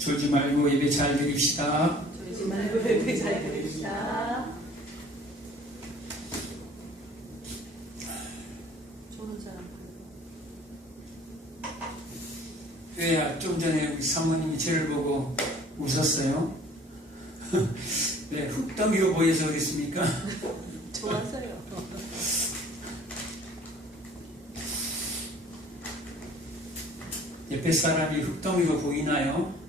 졸지 말고 예배 잘 드립시다. 졸지 말고 예배 잘 드립시다. 좋은 사람. 왜 좀 전에 우리 사모님이 저를 보고 웃었어요? 왜 흙덩이로 보여서 그랬습니까? 좋았어요. 옆에 사람이 흙덩이로 보이나요?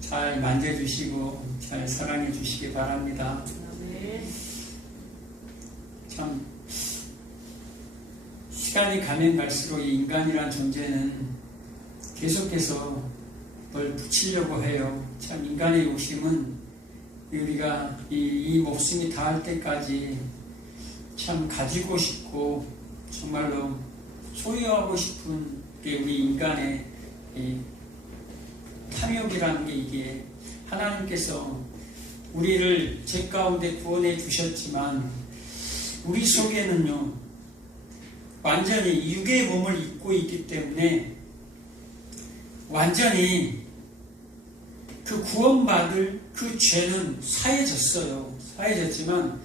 잘 만져주시고 잘 사랑해 주시기 바랍니다. 네. 참 시간이 가면 갈수록 이 인간이란 존재는 계속해서 뭘 붙이려고 해요. 참 인간의 욕심은 우리가 이 목숨이 닿을 때까지 참 가지고 싶고 정말로 소유하고 싶은 게 우리 인간의 이 탐욕이라는 게 이게 하나님께서 우리를 죄 가운데 구원해 주셨지만 우리 속에는요 완전히 육의 몸을 입고 있기 때문에 완전히 그 구원받을 그 죄는 사해졌어요. 사해졌지만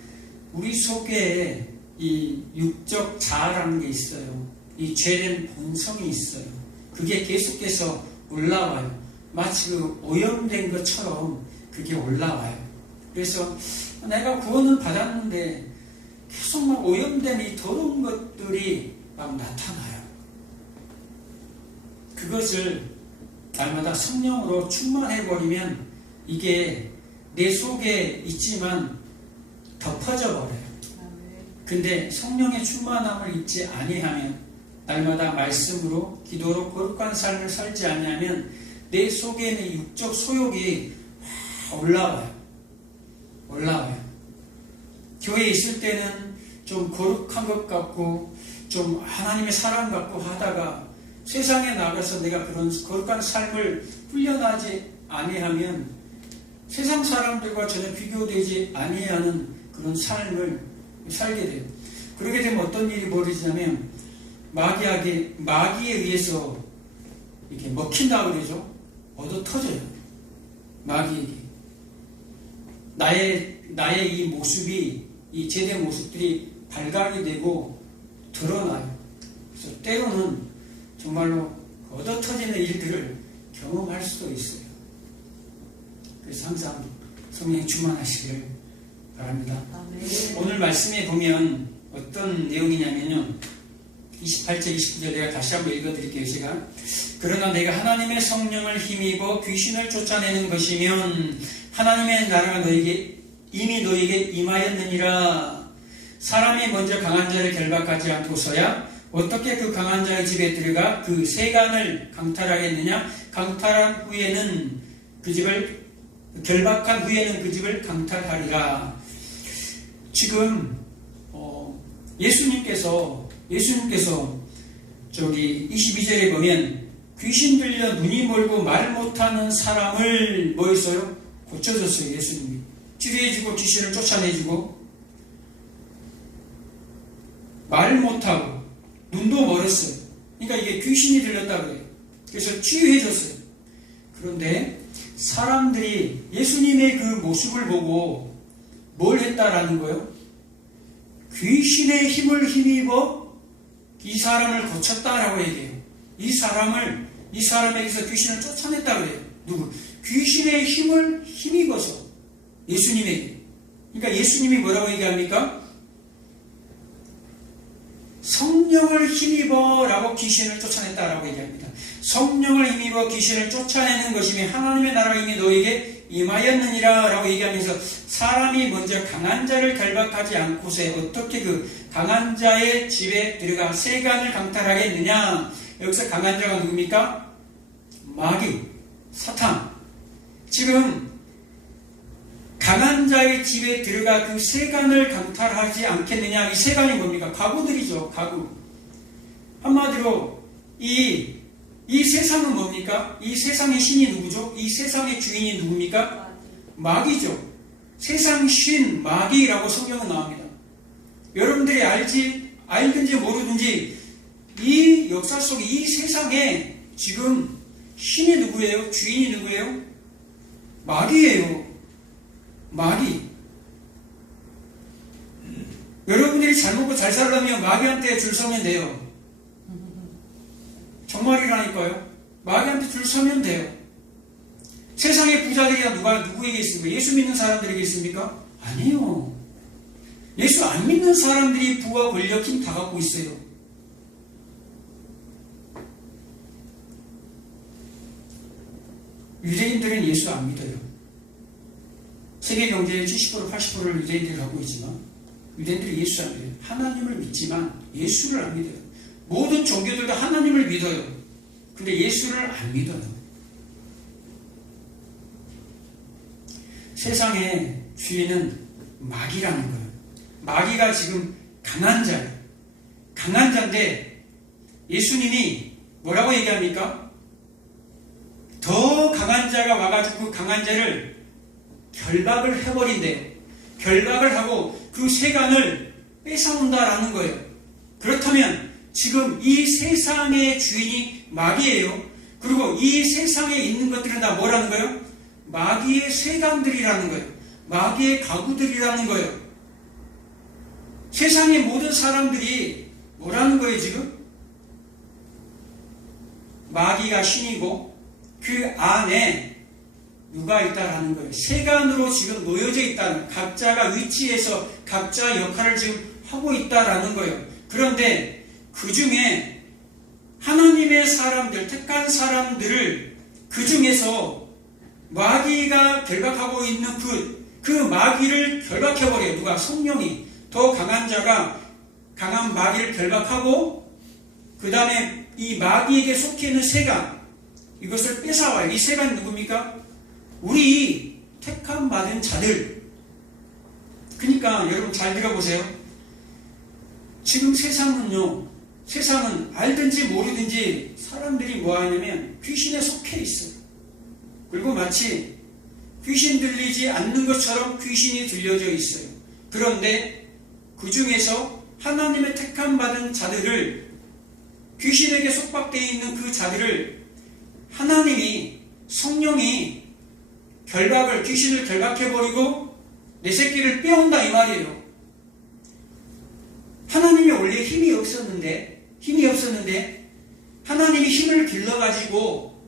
우리 속에 이 육적 자아라는 게 있어요. 이 죄된 본성이 있어요. 그게 계속해서 올라와요. 마치 그 오염된 것처럼 그게 올라와요. 그래서 내가 구원을 받았는데 계속 막 오염된 이 더러운 것들이 막 나타나요. 그것을 날마다 성령으로 충만해버리면 이게 내 속에 있지만 덮어져 버려요. 근데 성령의 충만함을 잊지 아니하면 날마다 말씀으로 기도로 거룩한 삶을 살지 아니하면 내 속에 있는 육적 소욕이 올라와요. 교회에 있을 때는 좀 거룩한 것 같고 좀 하나님의 사랑 같고 하다가 세상에 나가서 내가 그런 거룩한 삶을 훈련하지 아니하면 세상 사람들과 전혀 비교되지 아니하는 그런 삶을 살게 돼요. 그렇게 되면 어떤 일이 벌어지냐면 마귀에 의해서 이렇게 먹힌다 그러죠. 얻어 터져요. 마귀에게. 나의 이 모습이, 이 제된 모습들이 발각이 되고 드러나요. 그래서 때로는 정말로 얻어 터지는 일들을 경험할 수도 있어요. 그래서 항상 성령이 충만하시기를 바랍니다. 아멘. 오늘 말씀에 보면 어떤 내용이냐면요. 28절, 29절 내가 다시 한번 읽어드릴게요. 제가. 그러나 내가 하나님의 성령을 힘입어 귀신을 쫓아내는 것이면 하나님의 나라가 이미 너에게 임하였느니라. 사람이 먼저 강한 자를 결박하지 않고서야 어떻게 그 강한 자의 집에 들어가 그 세간을 강탈하겠느냐? 결박한 후에는 그 집을 강탈하리라. 지금 예수님께서 저기 22절에 보면 귀신 들려 눈이 멀고 말 못하는 사람을 뭐 했어요? 고쳐줬어요. 예수님이 치료해주고 귀신을 쫓아내주고 말 못하고 눈도 멀었어요. 그러니까 이게 귀신이 들렸다 그래요. 그래서 치유해줬어요. 그런데 사람들이 예수님의 그 모습을 보고 뭘 했다라는 거예요? 귀신의 힘을 힘입어 이 사람을 고쳤다라고 얘기해요. 이 사람에게서 귀신을 쫓아냈다 그래요. 누구? 귀신의 힘을 힘입어서 예수님에게. 그러니까 예수님이 뭐라고 얘기합니까? 성령을 힘입어 라고 귀신을 쫓아냈다라고 얘기합니다. 성령을 힘입어 귀신을 쫓아내는 것이며 하나님의 나라가 이미 너에게 임하였느니라 라고 얘기하면서 사람이 먼저 강한 자를 결박하지 않고서 어떻게 그 강한 자의 집에 들어가 세간을 강탈하겠느냐. 여기서 강한 자가 누굽니까? 마귀, 사탄. 지금 강한 자의 집에 들어가 그 세간을 강탈하지 않겠느냐. 이 세간이 뭡니까? 가구들이죠. 가구. 한마디로 이 세상은 뭡니까? 이 세상의 신이 누구죠? 이 세상의 주인이 누굽니까? 마귀죠. 세상 신, 마귀라고 성경은 나옵니다. 여러분들이 알든지 모르든지 이 역사 속에 이 세상에 지금 신이 누구예요? 주인이 누구예요? 마귀예요. 마귀. 여러분들이 잘 먹고 잘 살려면 마귀한테 줄 서면 돼요. 정말이라니까요. 마귀한테 줄 서면 돼요. 세상의 부자들이 누구에게 있습니까? 예수 믿는 사람들에게 있습니까? 아니요. 예수 안 믿는 사람들이 부와 권력, 힘 다 갖고 있어요. 유대인들은 예수 안 믿어요. 세계 경제의 70% 80%를 유대인들이 갖고 있지만 유대인들이 예수 안 믿어요. 하나님을 믿지만 예수를 안 믿어요. 모든 종교들도 하나님을 믿어요. 근데 예수를 안 믿어요. 세상의 주인은 마귀라는 거예요. 마귀가 지금 강한 자예요. 강한 자인데 예수님이 뭐라고 얘기합니까? 더 강한 자가 와가지고 그 강한 자를 결박을 해버린대요. 결박을 하고 그 세간을 뺏어온다라는 거예요. 그렇다면 지금 이 세상의 주인이 마귀예요. 그리고 이 세상에 있는 것들은 다 뭐라는 거예요? 마귀의 세간들이라는 거예요. 마귀의 가구들이라는 거예요. 세상의 모든 사람들이 뭐라는 거예요 지금? 마귀가 신이고 그 안에 누가 있다라는 거예요. 세간으로 지금 놓여져 있다는, 각자가 위치에서 각자 역할을 지금 하고 있다라는 거예요. 그런데 그 중에 하나님의 사람들, 택한 사람들을 그 중에서 마귀가 결박하고 있는 그 마귀를 결박해버려요. 누가? 성령이. 더 강한 자가 강한 마귀를 결박하고 그 다음에 이 마귀에게 속해 있는 세간, 이것을 뺏어와요. 이 세간이 누굽니까? 우리 택함 받은 자들. 그러니까 여러분 잘 들어보세요. 지금 세상은 알든지 모르든지 사람들이 뭐 하냐면 귀신에 속해 있어요. 그리고 마치 귀신 들리지 않는 것처럼 귀신이 들려져 있어요. 그런데 그 중에서 하나님의 택함 받은 자들을, 귀신에게 속박되어 있는 그 자들을 하나님이, 성령이 귀신을 결박해버리고 내 새끼를 빼온다 이 말이에요. 하나님이 원래 힘이 없었는데 하나님이 힘을 길러가지고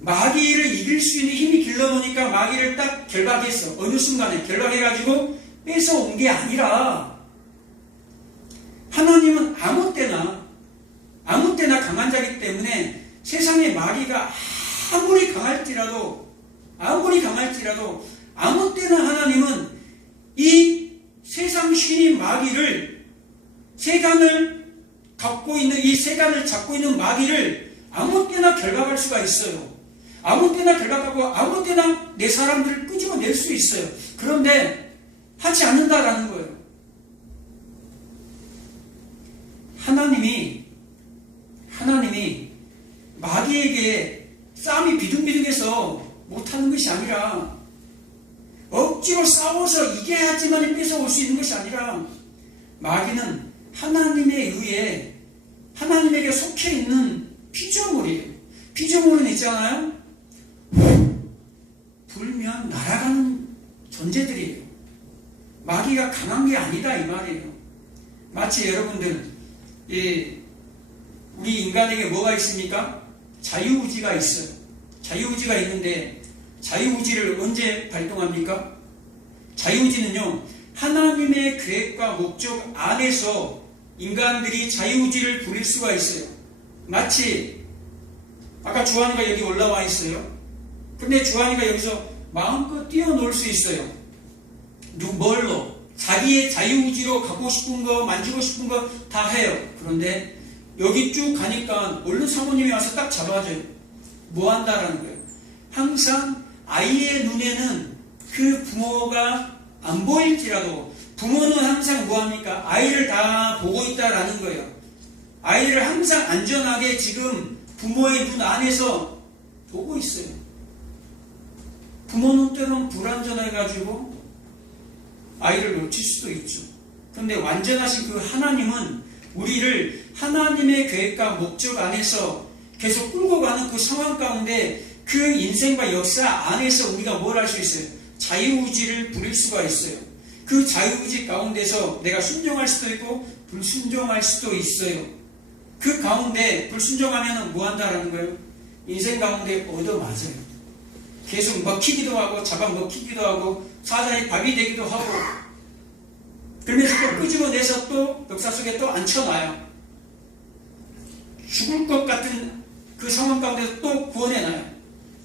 마귀를 이길 수 있는 힘이 길러놓으니까 마귀를 딱 결박했어. 어느 순간에 결박해가지고 뺏어온 게 아니라 하나님은 아무 때나 강한 자이기 때문에 세상의 마귀가 아무리 강할지라도 아무 때나 하나님은 이 세상 신인 마귀를, 세간을 갖고 있는 이 세간을 잡고 있는 마귀를 아무 때나 결박할 수가 있어요. 아무 때나 결박하고 아무 때나 내 사람들을 끄집어낼 수 있어요. 그런데 하지 않는다라는 거예요. 하나님이 마귀에게 싸움이 비등비등해서 못하는 것이 아니라 억지로 싸워서 이겨야지만 뺏어올 수 있는 것이 아니라 마귀는 하나님에 의해 하나님에게 속해 있는 피조물이에요. 피조물은 있잖아요. 불면 날아가는 존재들이에요. 마귀가 강한 게 아니다 이 말이에요. 마치 여러분들 우리 인간에게 뭐가 있습니까? 자유의지가 있어요. 자유의지가 있는데 자유의지를 언제 발동합니까? 자유의지는요, 하나님의 계획과 목적 안에서 인간들이 자유의지를 부릴 수가 있어요. 마치 아까 주한이가 여기 올라와 있어요. 근데 주한이가 여기서 마음껏 뛰어놀 수 있어요. 뭘로? 자기의 자유의지로 갖고 싶은 거, 만지고 싶은 거 다 해요. 그런데 여기 쭉 가니까 얼른 사모님이 와서 딱 잡아줘요. 뭐 한다라는 거예요. 항상 아이의 눈에는 그 부모가 안 보일지라도 부모는 항상 뭐합니까? 아이를 다 보고 있다라는 거예요. 아이를 항상 안전하게 지금 부모의 눈 안에서 보고 있어요. 부모는 때로는 불안전해가지고 아이를 놓칠 수도 있죠. 그런데 완전하신 그 하나님은 우리를 하나님의 계획과 목적 안에서 계속 끌고 가는 그 상황 가운데 그 인생과 역사 안에서 우리가 뭘 할 수 있어요? 자유의지를 부릴 수가 있어요. 그 자유의지 가운데서 내가 순종할 수도 있고 불순종할 수도 있어요. 그 가운데 불순종하면 뭐 한다라는 거예요? 인생 가운데 얻어맞아요. 계속 먹히기도 하고 잡아먹히기도 하고 사자의 밥이 되기도 하고 그러면서 또 끄집어내서 또 역사 속에 또 앉혀놔요. 죽을 것 같은 그 상황 가운데서 또 구원해놔요.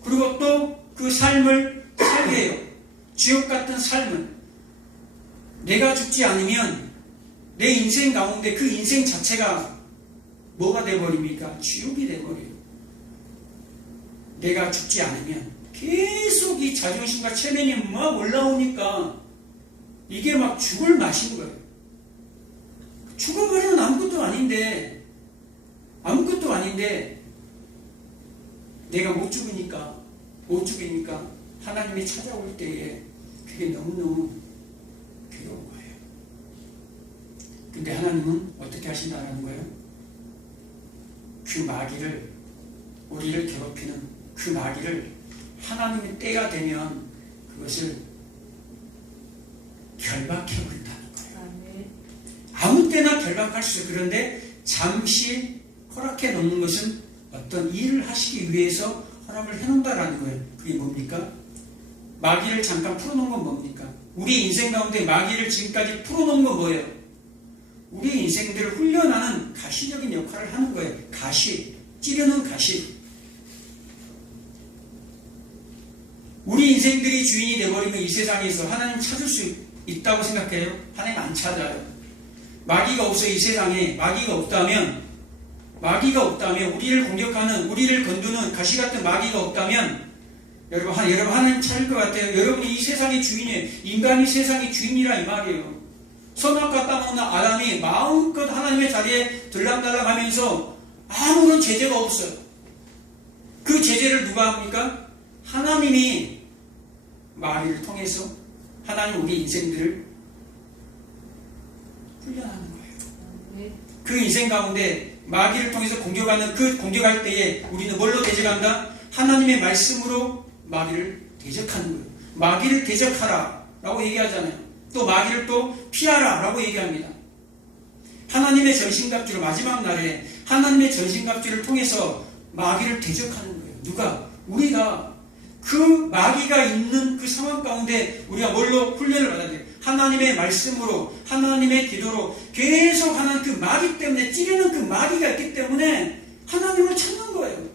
그리고 또 그 삶을 살게 해요. 지옥 같은 삶은 내가 죽지 않으면 내 인생 가운데 그 인생 자체가 뭐가 돼버립니까? 지옥이 돼버려요. 내가 죽지 않으면 계속 이 자존심과 체면이 막 올라오니까 이게 막 죽을 맛인 거예요. 죽어버리면 아무것도 아닌데 내가 못 죽으니까 하나님이 찾아올 때에 그게 너무너무 괴로운 거예요. 근데 하나님은 어떻게 하신다는 거예요? 그 마귀를, 우리를 괴롭히는 그 마귀를 하나님의 때가 되면 그것을 결박해버린다는 거예요. 아무 때나 결박할 수 있어요. 그런데 잠시 허락해 놓는 것은 어떤 일을 하시기 위해서 허락을 해놓는다라는 거예요. 그게 뭡니까? 마귀를 잠깐 풀어놓은 건 뭡니까? 우리 인생 가운데 마귀를 지금까지 풀어놓은 건 뭐예요? 우리 인생들을 훈련하는 가시적인 역할을 하는 거예요. 가시, 찌르는 가시. 우리 인생들이 주인이 되어버리면 이 세상에서 하나님 찾을 수 있다고 생각해요? 하나님 안 찾아요. 마귀가 없어요. 이 세상에 마귀가 없다면 우리를 공격하는, 우리를 건드는 가시 같은 마귀가 없다면 여러분 하나님 찾을 것 같아요. 여러분이 이 세상의 주인이에요. 인간이 세상의 주인이라 이 말이에요. 선악과 따먹는 아담이 마음껏 하나님의 자리에 들락달락 하면서 아무런 제재가 없어요. 그 제재를 누가 합니까? 하나님이 마귀를 통해서 하나님 우리 인생들을 훈련하는 거예요. 그 인생 가운데 마귀를 통해서 공격할 때에 우리는 뭘로 대적한다? 하나님의 말씀으로 마귀를 대적하는 거예요. 마귀를 대적하라 라고 얘기하잖아요. 또 마귀를 또 피하라 라고 얘기합니다. 하나님의 전신갑주를 마지막 날에 하나님의 전신갑주를 통해서 마귀를 대적하는 거예요. 누가? 우리가 그 마귀가 있는 그 상황 가운데 우리가 뭘로 훈련을 받아야 돼요? 하나님의 말씀으로, 하나님의 기도로 계속 하나님 그 마귀 때문에 찌르는 그 마귀가 있기 때문에 하나님을 찾는 거예요.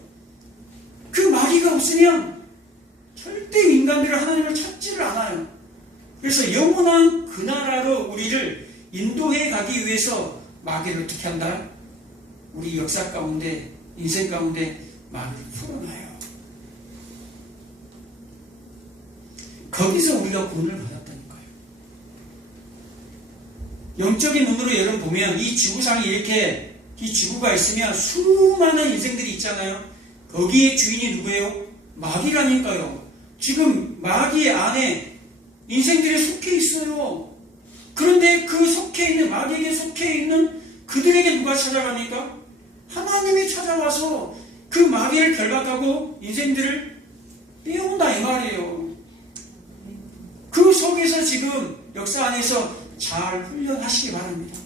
그 마귀가 없으면 절대 인간들은 하나님을 찾지를 않아요. 그래서 영원한 그 나라로 우리를 인도해 가기 위해서 마귀를 어떻게 한다? 우리 역사 가운데, 인생 가운데 마귀를 풀어놔요. 거기서 우리가 구원을 받았다니까요. 영적인 눈으로 여러분 보면 이 지구상에 이렇게 이 지구가 있으면 수많은 인생들이 있잖아요. 거기에 주인이 누구예요? 마귀라니까요. 지금 마귀 안에 인생들이 속해 있어요. 그런데 그 속해 있는 마귀에게 속해 있는 그들에게 누가 찾아갑니까? 하나님이 찾아와서 그 마귀를 결박하고 인생들을 떼어온다 이 말이에요. 그 속에서 지금 역사 안에서 잘 훈련하시기 바랍니다.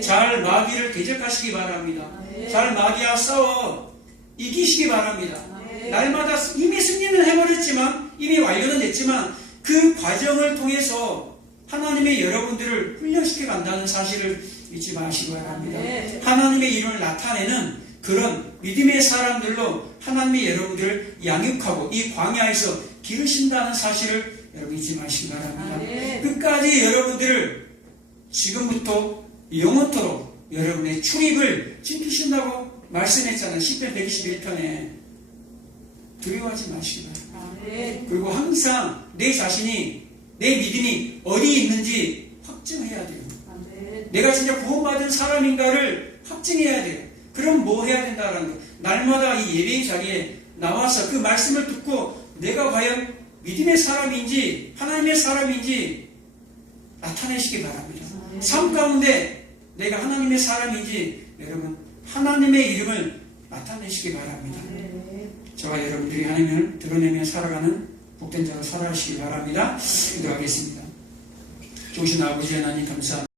잘 마귀를 대적하시기 바랍니다. 잘 마귀와 싸워 이기시기 바랍니다. 날마다 이미 승리는 해버렸지만, 이미 완료는 됐지만 그 과정을 통해서 하나님의 여러분들을 훈련시켜 간다는 사실을 잊지 마시기 바랍니다. 하나님의 이름을 나타내는 그런 믿음의 사람들로 하나님의 여러분들을 양육하고 이 광야에서 기르신다는 사실을 여러분 잊지 마시기 바랍니다. 끝까지 여러분들을 지금부터 영원토록 여러분의 출입을 지키신다고 말씀했잖아요. 시편 121편에. 두려워하지 마시기 바랍니다. 그리고 항상 내 자신이, 내 믿음이 어디 있는지 확증해야 돼요. 내가 진짜 구원받은 사람인가를 확증해야 돼요. 그럼 뭐 해야 된다는 거예요? 날마다 이 예배의 자리에 나와서 그 말씀을 듣고 내가 과연 믿음의 사람인지 하나님의 사람인지 나타내시기 바랍니다. 삶 가운데 내가 하나님의 사람인지 여러분 하나님의 이름을 나타내시기 바랍니다. 네. 저와 여러분들이 하나님을 드러내며 살아가는 복된 자로 살아가시기 바랍니다. 기도하겠습니다. 좋으신 아버지 하나님 감사합니다.